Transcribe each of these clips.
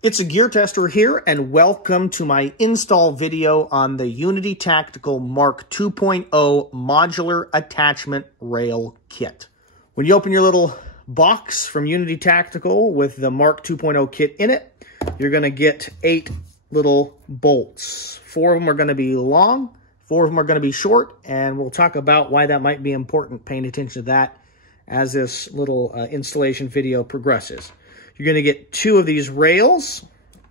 It's a gear tester here, and welcome to my install video on the Unity Tactical Mark 2.0 Modular Attachment Rail Kit. When you open your little box from Unity Tactical with the Mark 2.0 kit in it, you're going to get 8 little bolts. 4 of them are going to be long, 4 of them are going to be short, and we'll talk about why that might be important, paying attention to that as this little installation video progresses. You're going to get 2 of these rails,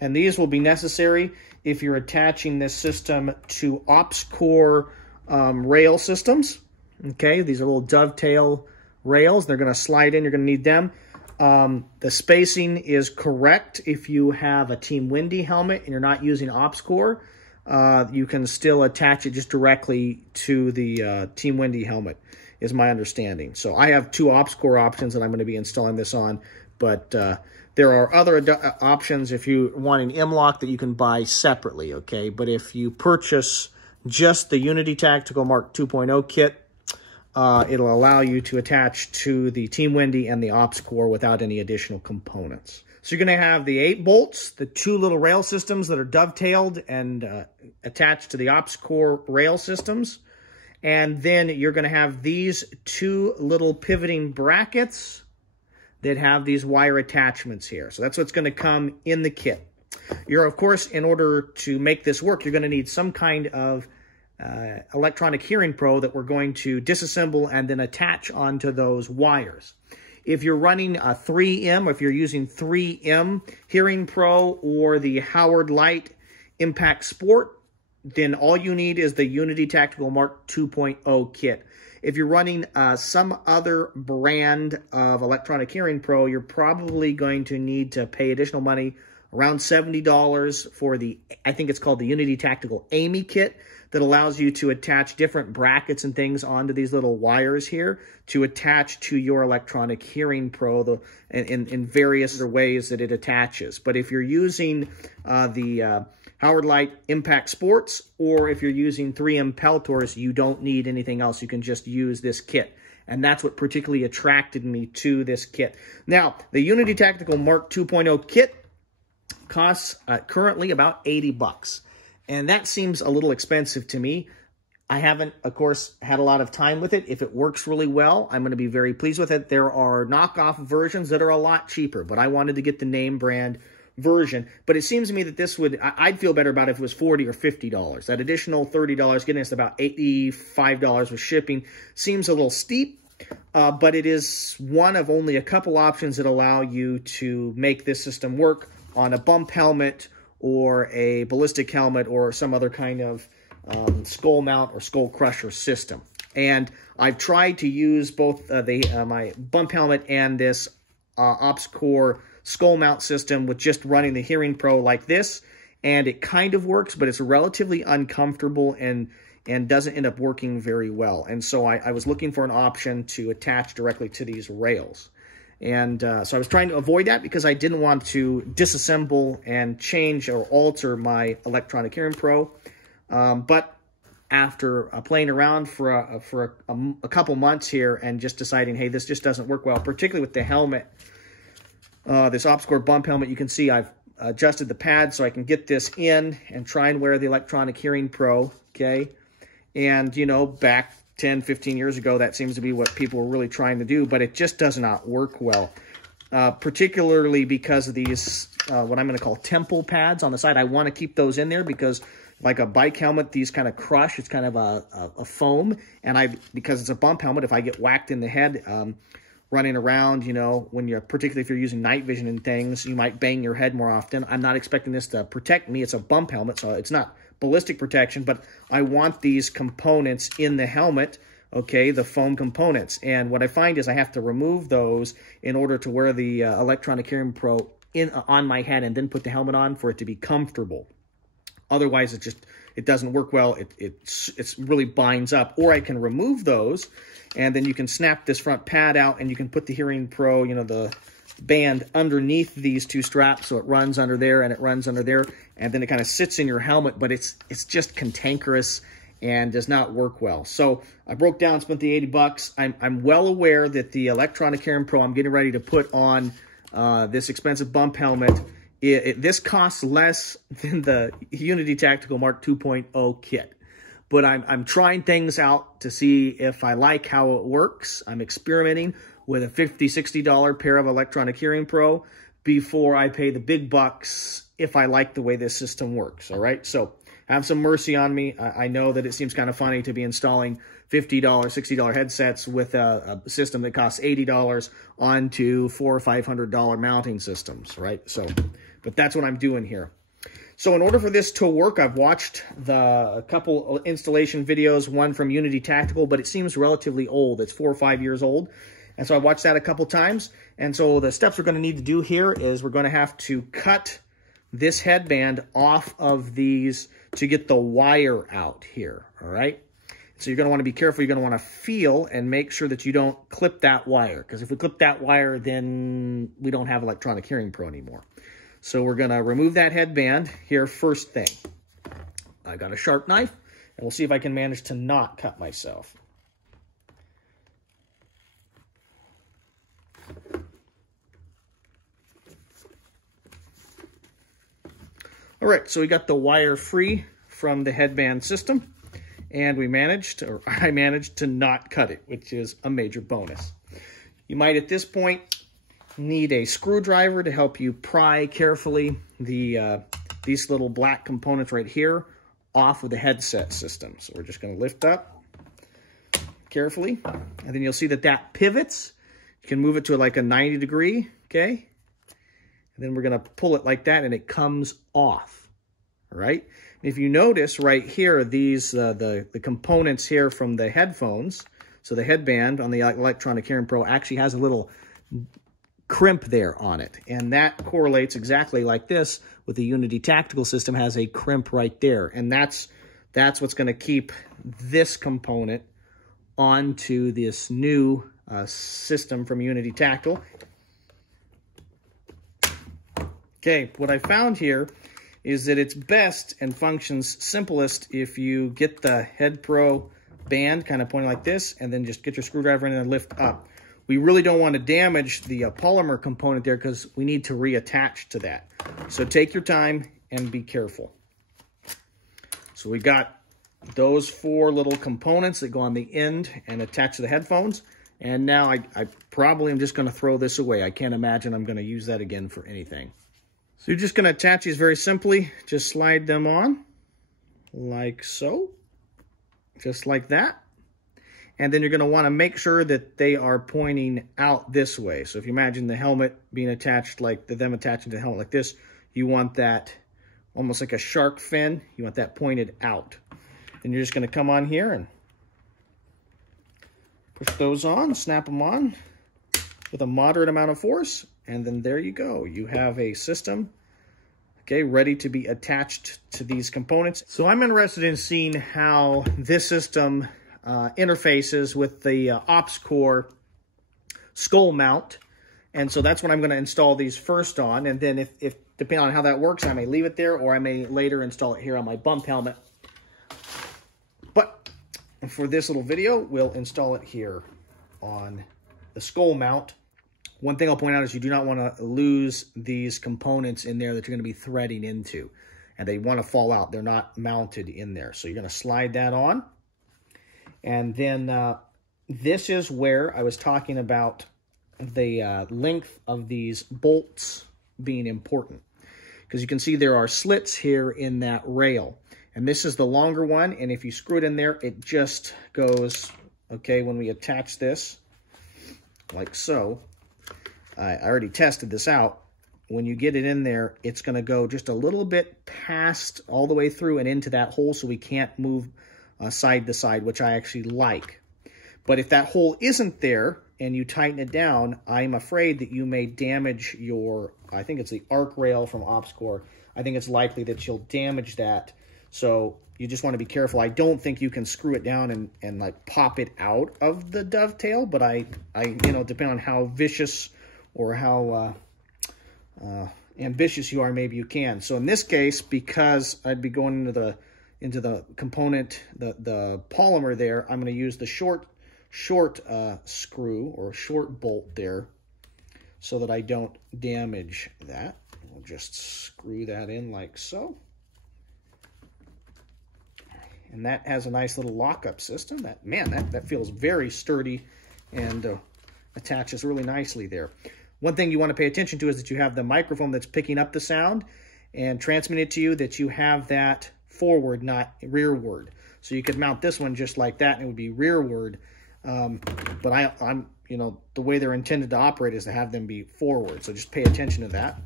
and these will be necessary if you're attaching this system to ops core rail systems. Okay, these are little dovetail rails. They're going to slide in. You're going to need them. The spacing is correct if you have a Team Windy helmet and you're not using ops core. You can still attach it just directly to the Team Windy helmet, is my understanding. So I have 2 ops core options that I'm going to be installing this on, but there are other options if you want an M-Lock that you can buy separately, okay? But if you purchase just the Unity Tactical Mark 2.0 kit, it'll allow you to attach to the Team Windy and the ops core without any additional components. So you're going to have the 8 bolts, the 2 little rail systems that are dovetailed and attached to the ops core rail systems. And then you're going to have these 2 little pivoting brackets that have these wire attachments here. So that's what's going to come in the kit. You're, of course, in order to make this work, you're going to need some kind of electronic hearing pro that we're going to disassemble and then attach onto those wires. If you're running a 3M, or if you're using 3M Hearing Pro or the Howard Light Impact Sport, then all you need is the Unity Tactical Mark 2.0 kit. If you're running some other brand of electronic hearing pro, you're probably going to need to pay additional money, around $70 for the, I think it's called the Unity Tactical Amy kit, that allows you to attach different brackets and things onto these little wires here to attach to your electronic hearing pro in various other ways that it attaches. But if you're using the Howard Light Impact Sports, or if you're using 3M Peltors, you don't need anything else. You can just use this kit. And that's what particularly attracted me to this kit. Now, the Unity Tactical Mark 2.0 kit costs currently about 80 bucks. And that seems a little expensive to me. I haven't, of course, had a lot of time with it. If it works really well, I'm going to be very pleased with it. There are knockoff versions that are a lot cheaper, but I wanted to get the name brand version. But it seems to me that this would, I'd feel better about it if it was $40 or $50. That additional $30, getting us about $85 with shipping, seems a little steep. But it is one of only a couple options that allow you to make this system work on a bump helmet or a ballistic helmet or some other kind of skull mount or skull crusher system. And I've tried to use both my bump helmet and this ops core skull mount system with just running the Hearing Pro like this, and it kind of works, but it's relatively uncomfortable and doesn't end up working very well. And so I was looking for an option to attach directly to these rails. And so I was trying to avoid that because I didn't want to disassemble and change or alter my electronic hearing pro. But after playing around for a couple months here and just deciding, hey, this just doesn't work well, particularly with the helmet, this ops core bump helmet, you can see I've adjusted the pad so I can get this in and try and wear the electronic hearing pro, okay? And, you know, back 10, 15 years ago, that seems to be what people were really trying to do, but it just does not work well, particularly because of these, what I'm going to call temple pads on the side. I want to keep those in there because, like a bike helmet, these kind of crush. It's kind of a foam, and because it's a bump helmet, if I get whacked in the head running around, you know, particularly if you're using night vision and things, you might bang your head more often. I'm not expecting this to protect me. It's a bump helmet, so it's not ballistic protection, but I want these components in the helmet, okay, the foam components. And what I find is I have to remove those in order to wear the electronic hearing pro on my head and then put the helmet on for it to be comfortable. Otherwise, it doesn't work well. It really binds up. Or I can remove those, and then you can snap this front pad out, and you can put the Hearing Pro, you know, the band underneath these 2 straps, so it runs under there and it runs under there, and then it kind of sits in your helmet, but it's just cantankerous and does not work well. So I broke down, spent the 80 bucks. I'm well aware that the electronic hearing pro I'm getting ready to put on this expensive bump helmet This costs less than the Unity Tactical Mark 2.0 kit. But I'm trying things out to see if I like how it works. I'm experimenting with a $50, $60 pair of Electronic Hearing Pro before I pay the big bucks if I like the way this system works, all right? So have some mercy on me. I know that it seems kind of funny to be installing $50, $60 headsets with a system that costs $80 onto $400 or $500 mounting systems, right? So, but that's what I'm doing here. So in order for this to work, I've watched a couple installation videos, one from Unity Tactical, but it seems relatively old. It's 4 or 5 years old. And so I watched that a couple times. And so the steps we're going to need to do here is we're going to have to cut this headband off of these to get the wire out here, all right? So you're going to want to be careful. You're going to want to feel and make sure that you don't clip that wire, because if we clip that wire, then we don't have Electronic Hearing Pro anymore. So we're going to remove that headband here first thing. I got a sharp knife, and we'll see if I can manage to not cut myself. All right, so we got the wire free from the headband system, and we managed, or I managed to not cut it, which is a major bonus. You might at this point need a screwdriver to help you pry carefully these little black components right here off of the headset system. So we're just going to lift up carefully, and then you'll see that that pivots. You can move it to like a 90 degree, okay? And then we're going to pull it like that, and it comes off, all right? And if you notice right here, these the components here from the headphones, so the headband on the Electronic Hearing Pro actually has a little crimp there on it, and that correlates exactly like this with the Unity Tactical system has a crimp right there, and that's what's going to keep this component onto this new system from Unity Tactical. Okay, what I found here is that it's best and functions simplest if you get the Head Pro band kind of pointing like this, and then just get your screwdriver in and lift up. We really don't want to damage the polymer component there because we need to reattach to that. So take your time and be careful. So we got those 4 little components that go on the end and attach to the headphones. And now I probably am just going to throw this away. I can't imagine I'm going to use that again for anything. So you're just going to attach these very simply. Just slide them on like so, just like that. And then you're going to want to make sure that they are pointing out this way. So if you imagine the helmet being attached, like them attaching to the helmet like this, you want that almost like a shark fin. You want that pointed out. And you're just going to come on here and push those on, snap them on with a moderate amount of force. And then there you go. You have a system, okay, ready to be attached to these components. So I'm interested in seeing how this system interfaces with the OpsCore skull mount. And so that's what I'm going to install these first on. And then if depending on how that works, I may leave it there, or I may later install it here on my bump helmet. But for this little video, we'll install it here on the skull mount. One thing I'll point out is you do not want to lose these components in there that you're going to be threading into. And they want to fall out. They're not mounted in there. So you're going to slide that on. And then this is where I was talking about the length of these bolts being important. Because you can see there are slits here in that rail. And this is the longer one. And if you screw it in there, it just goes, okay, when we attach this, like so. I already tested this out. When you get it in there, it's going to go just a little bit past all the way through and into that hole, so we can't move side to side, which I actually like. But if that hole isn't there and you tighten it down, I'm afraid that you may damage your, I think it's the arc rail from OpsCore. I think it's likely that you'll damage that. So you just want to be careful. I don't think you can screw it down and like pop it out of the dovetail, but I you know, depending on how vicious or how ambitious you are, maybe you can. So in this case, because I'd be going into the component, the polymer there, I'm going to use the short screw or short bolt there so that I don't damage that. we'll just screw that in like so. And that has a nice little lockup system. That feels very sturdy and attaches really nicely there. One thing you want to pay attention to is that you have the microphone that's picking up the sound and transmitting it to you, that you have that forward, not rearward. So you could mount this one just like that and it would be rearward. But I'm you know, the way they're intended to operate is to have them be forward. So just pay attention to that.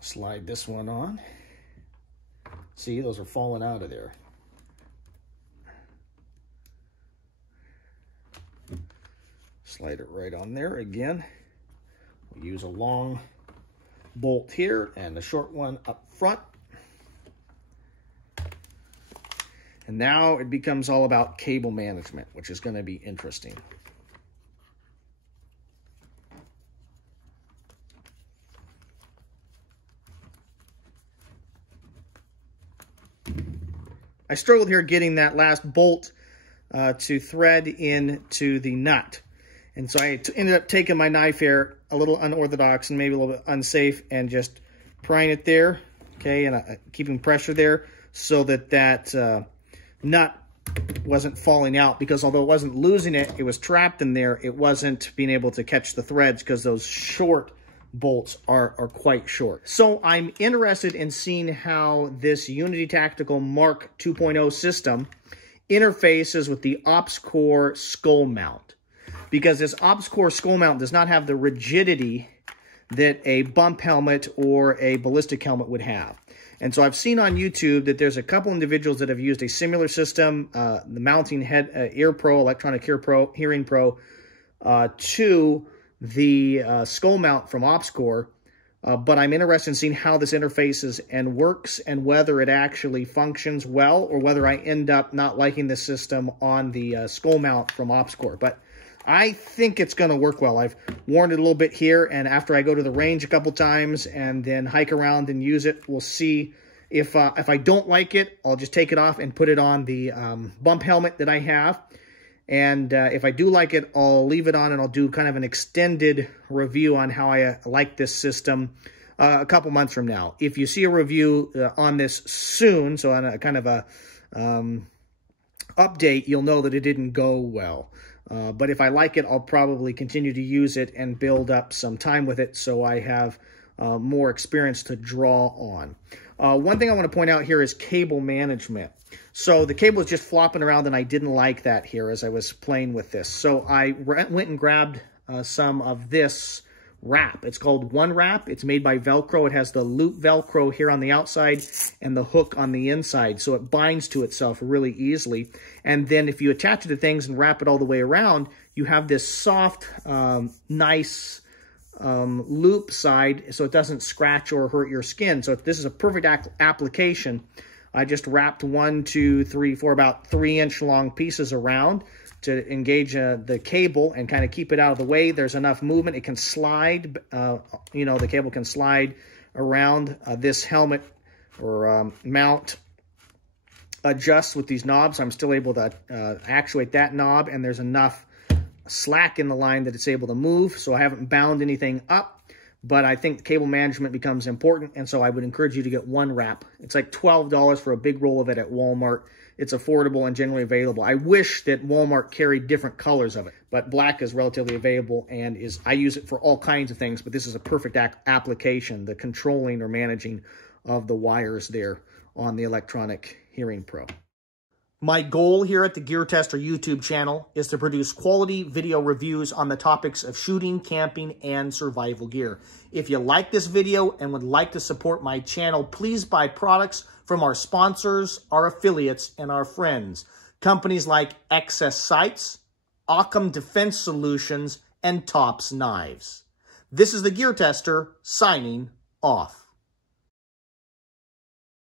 Slide this one on. See, those are falling out of there. Slide it right on there again. We'll use a long bolt here and a short one up front. And now it becomes all about cable management, which is going to be interesting. I struggled here getting that last bolt to thread into the nut. And so I ended up taking my knife here, a little unorthodox and maybe a little bit unsafe, and just prying it there, okay, and keeping pressure there so that that nut wasn't falling out, because although it wasn't losing it, it was trapped in there. It wasn't being able to catch the threads because those short bolts are quite short. So I'm interested in seeing how this Unity Tactical Mark 2.0 system interfaces with the OpsCore skull mount, because this OpsCore skull mount does not have the rigidity that a bump helmet or a ballistic helmet would have. And so I've seen on YouTube that there's a couple individuals that have used a similar system, the mounting Ear Pro, Electronic Hearing Pro, to the skull mount from OpsCore. But I'm interested in seeing how this interfaces and works, and whether it actually functions well, or whether I end up not liking the system on the skull mount from OpsCore. But I think it's going to work well. I've worn it a little bit here, and after I go to the range a couple times and then hike around and use it, we'll see if I don't like it, I'll just take it off and put it on the bump helmet that I have. And if I do like it, I'll leave it on and I'll do kind of an extended review on how I like this system a couple months from now. If you see a review on this soon, so on a kind of a update, you'll know that it didn't go well. But if I like it, I'll probably continue to use it and build up some time with it so I have more experience to draw on. One thing I want to point out here is cable management. So the cable is just flopping around, and I didn't like that here as I was playing with this. So I went and grabbed some of this wrap. It's called One Wrap. It's made by Velcro. It has the loop Velcro here on the outside and the hook on the inside, so it binds to itself really easily. And then if you attach it to things and wrap it all the way around, you have this soft, nice loop side, so it doesn't scratch or hurt your skin. So this is a perfect application. I just wrapped 1, 2, 3, 4, about 3-inch long pieces around to engage the cable and kind of keep it out of the way. There's enough movement. It can slide, you know, the cable can slide around this helmet or mount. Adjusts with these knobs. I'm still able to actuate that knob, and there's enough slack in the line that it's able to move, so I haven't bound anything up. But I think the cable management becomes important, and so I would encourage you to get One Wrap. It's like $12 for a big roll of it at Walmart. It's affordable and generally available. I wish that Walmart carried different colors of it, but black is relatively available, and I use it for all kinds of things, but this is a perfect application, the controlling or managing of the wires there on the Electronic Hearing Pro. My goal here at the TheGearTester YouTube channel is to produce quality video reviews on the topics of shooting, camping, and survival gear. If you like this video and would like to support my channel, please buy products from our sponsors, our affiliates, and our friends. Companies like Excess Sights, Occam Defense Solutions, and Tops Knives. This is the TheGearTester signing off.